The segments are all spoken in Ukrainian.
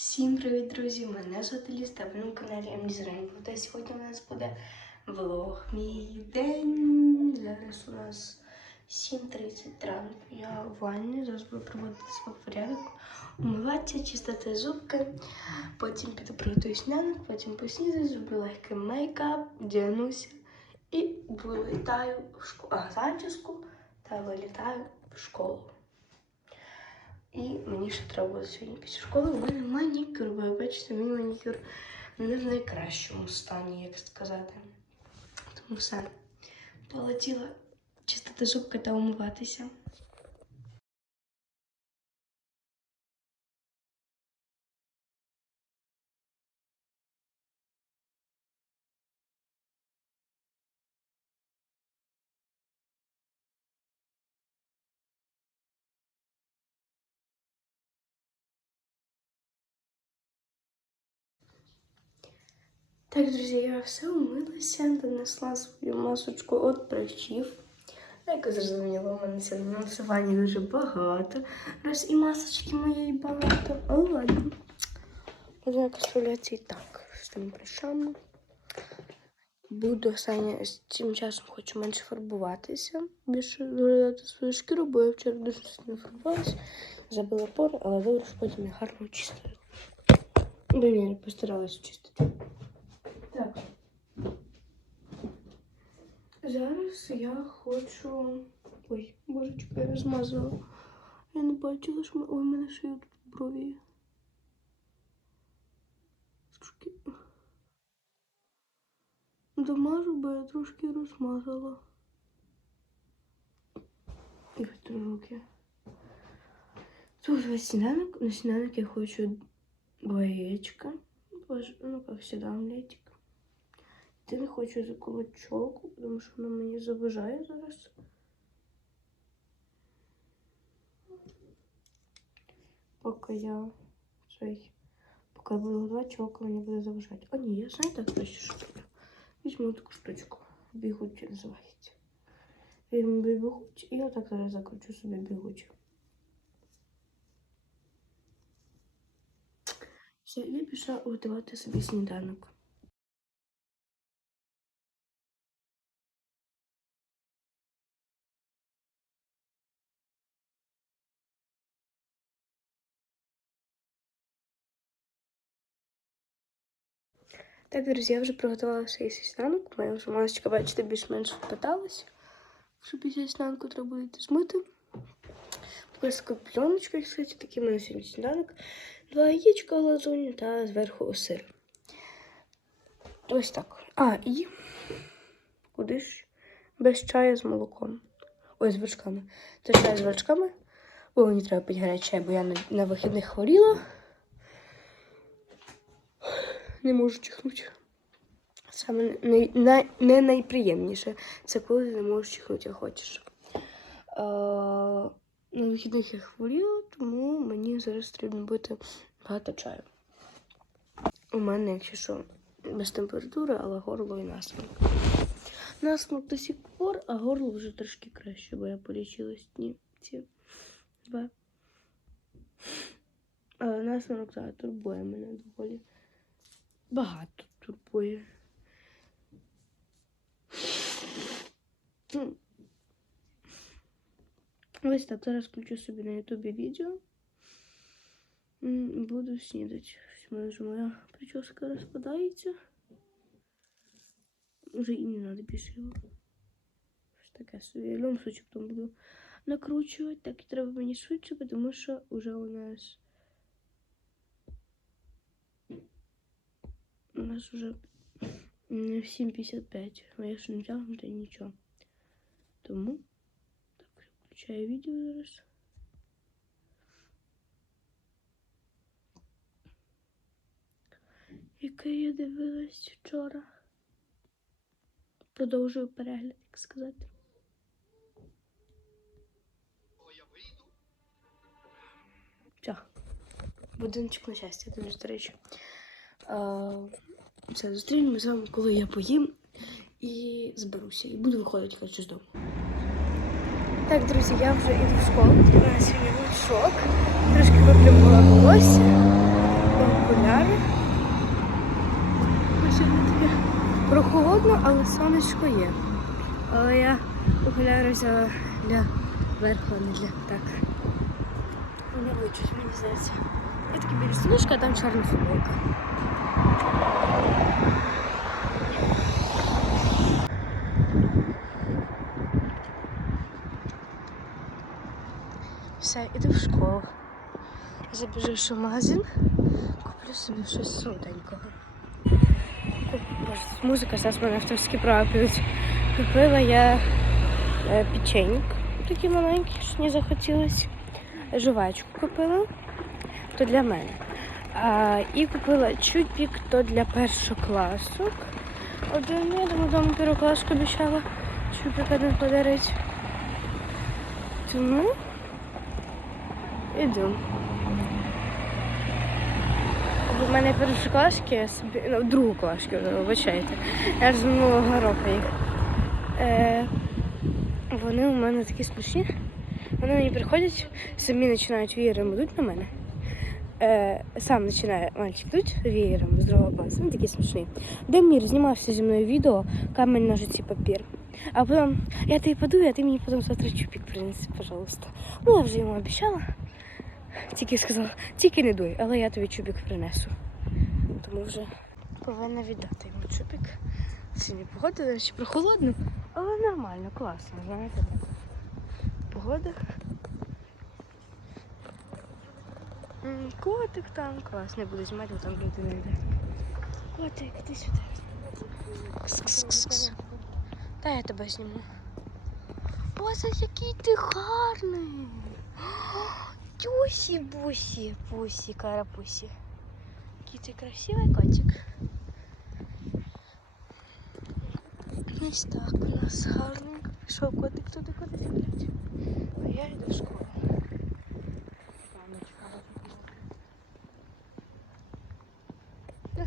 Всім привіт, друзі! Мене звати Ліс та ви на каналі Емліз Та сьогодні у нас буде влог мій день. Зараз у нас 7.30 ранку. Я в ванні, зараз буду проводити свій порядок, умиватися, чистити зубки. Потім піду приготую сніданок, потім поснідаю, зроблю легкий мейкап, вдягнуся і вилітаю в школу. А, зачіску та вилітаю в школу. І мені ще треба буде сьогодні після школи. У мене манікюр, бо ви бачите, мій манікюр не в найкращому стані, як сказати. Тому все. Полетіла чистити зубки та умиватися. Так, друзі, я все умилася, донесла свою масочку від прищів. Як зрозуміло, у мене сьогодні на дуже багато. Раз і масочки моєї багато. А ладно. Можна якось і так з тими прищами. Буду останнє з цим часом хочу менше фарбуватися, більше доглядати свою шкіру, бо я вчора дуже сильно фарбувалася, забила пори, але добре, що потім я гарно чистила. Я постаралася чистити. Зараз я хочу. Ой, божечки, я розмазала. Я не бачила, що ми... Ой, в мене ще є тут брові. Трошки. Домажу, бо я трошки розмазала. І витру руки. Тут на сніданок. На сніданок я хочу два яєчка. Боже, ну как всегда, омлетик. Ти не хочу заколоти чолку, тому що вона мені заважає зараз. Поки я цей, поки я буду готувати, чолка мені буде заважати. О, ні, я знаю так точно, що роблю. Візьму таку штучку. Бігуть називається. Візьму бігуть і отак зараз закручу собі бігуть. Все, і пішла готувати собі сніданок. Так, друзі, я вже приготувала свій сніданок. Моя вже масочка, бачите, більш-менш впиталась. Що після сніданку треба буде змити. Пленочка, як сказати, такий у мене сьогодні сніданок. Два яєчка глазуні та зверху сир. Ось так. А, і куди ж? Без чаю з молоком. Ой, з вершками. Це чай з вершками. Бо мені треба пити гарячий чай, бо я на, на вихідних хворіла. Не можу чихнути. Саме най, най, не найприємніше. Це коли ти не можеш чихнути, а хочеш. А, на вихідних я хворіла, тому мені зараз потрібно бути багато чаю. У мене, якщо що, без температури, але горло і насморк. Насморк до сих пор, а горло вже трошки краще, бо я полічилась дні ці два. Але насморк так, турбує мене доволі. Багато турбує. Ну, Ось так, зараз включу собі на ютубі відео. М, Буду снідати. Ось моя вже моя прическа розпадається. Вже і не треба більше його. Ось таке собі. В будь-якому случаю потім буду накручувати. Так і треба мені швидше, тому що вже у нас нас вже в 7.55. А якщо не тягнути, нічого. Тому так, включаю відео зараз. Яке я дивилась вчора. Продовжую перегляд, як сказати. Все. Будиночок на щастя, дуже до речі. Все, зустрінемося з вами, коли я поїм і зберуся. І буду виходити коротше, з дому. Так, друзі, я вже йду в школу. У мене сьогодні шок. Трошки виплювала волосся. окуляри. Прохолодно, але сонечко є. Але я окуляри взяла для верху, а не для так. Вони вичуть, мені здається. Я такі білі стрічка, а там чорна футболка. Все, іду в школу. Забіжу в магазин, куплю собі щось солоденького. Музика зараз мене авторські права п'ють. Купила я е, печеньк такі маленькі, що не захотілося. Жувачку купила, то для мене. І купила чупік, то для першокласок. Один, я думаю, дома першокласку обіцяла чупік один подарити. Тому іду. В мене першокласки, я собі, ну, другокласки, вибачайте. Я ж з минулого року їх. Е, вони у мене такі смішні. Вони мені приходять, самі починають вієром йдуть на мене. Е, сам починає мальчик йдуть вієром з другого класу. Вони такі смішні. Демір знімався зі мною відео камень, ножиці, папір. А потім я тобі подую, а ти мені потім завтра чупік принеси, пожалуйста. Ну, я вже йому обіцяла. Тільки сказала, тільки не дуй, але я тобі чубік принесу. Тому вже повинна віддати йому чубік. Сьогодні погода, до речі, прохолодно, але нормально, класно, знаєте. Погода. Котик там клас, не буду знімати, бо там люди не йде. Котик, іди сюди. Кс-кс-кс. Та я тебе зніму. Боже, який ти гарний. Тюсі, бусі, пусі, карапусі. Який ти красивий котик. Ось так у нас гарненько. Пішов котик туди кудись гулять. А я йду в школу.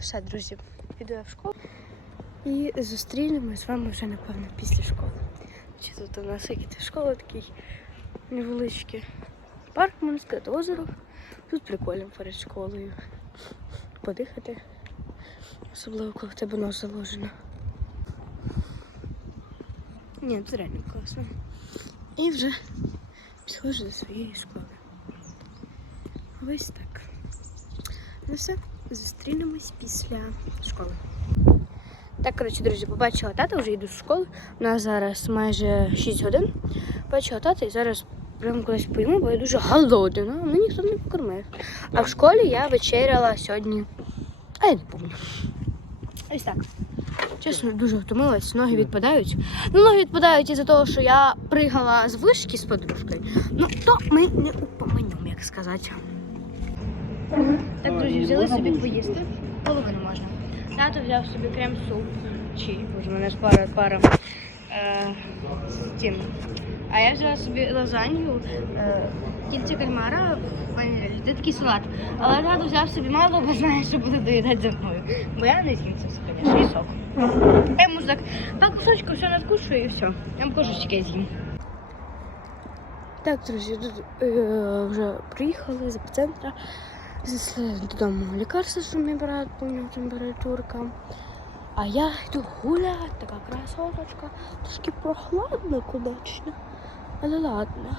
Все, друзі, піду я в школу. І зустрінемось з вами вже, напевно, після школи. Чи тут у нас який школа такий невеличкий. Парк, можна сказати, озеро. Тут прикольно перед школою. Подихати. Особливо, коли в тебе нос заложено. Ні, це реально класно. І вже підходжу до своєї школи. Ось так. Ну все, зустрінемось після школи. Так, коротше, друзі, побачила тата, вже йду з школи. У нас зараз майже 6 годин. Бачила тата і зараз прямо кудись поїмо, бо я дуже голодна. Мене ніхто не покормив. А в школі я вечеряла сьогодні. А я не пам'ятаю. Ось так. Чесно, дуже втомилась, ноги відпадають. Ну, ноги відпадають із-за того, що я пригала з вишки з подружкою. Ну, то ми не упомянемо, як сказати. Так, друзі, взяли собі поїсти. Половину можна. Тато взяв собі крем-суп. Чи, боже, у мене ж пара пара. Е, з тим. А я взяла собі лазанью, е, кільця кальмара, ваніль. Це такий салат. Але тато взяв собі мало, бо знає, що буде доїдати за мною. Бо я не з'їм це все, звісно, і сок. Я йому так, по кусочку все надкушую і все. Я вам кажу, тільки з'їм. Так, друзі, тут е, вже приїхали з епіцентра. Знесли додому лікарство, що мій брат, бо температурка. А я йду гуляти, така красоточка. Трошки прохладно, конечно. Але ладно.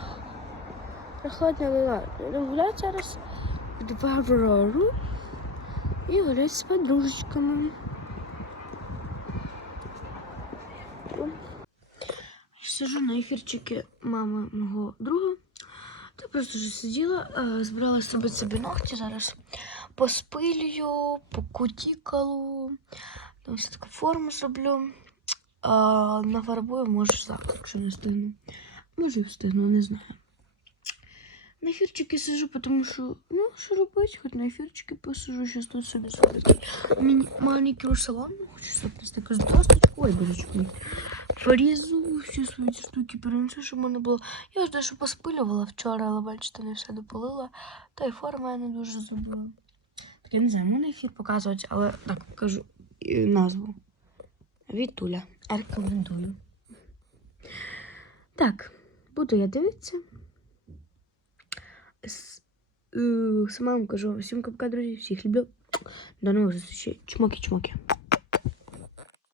Прохладно, але ладно. Йду гуляти зараз в двору і гуляти з подружечками. Сижу на ефірчики мами мого друга. Та просто вже сиділа, збиралася збиралась робити собі ногті зараз. Поспилюю, покутікалу. Там все таку форму зроблю. А, нафарбую, може завтра, якщо не встигну. Може і встигну, не знаю. На ефірчики сижу, тому що, ну, що робити, хоч на ефірчики посижу, щас тут собі зробити. Міні манікюр салон, хочу собі таку досточку. Ой, божечку. Порізу всі свої ці штуки перенесу, щоб мене було. Я ж дещо поспилювала вчора, але бачите, не все дополила. Та й форма я не дуже забула. Так я не знаю, можна ефір показувати, але так кажу назву. Вітуля. Рекомендую. Так, буду я дивитися. Е, сама вам кажу. Всім капка, друзі, всіх люблю. До нових зустрічей. Чмоки-чмоки.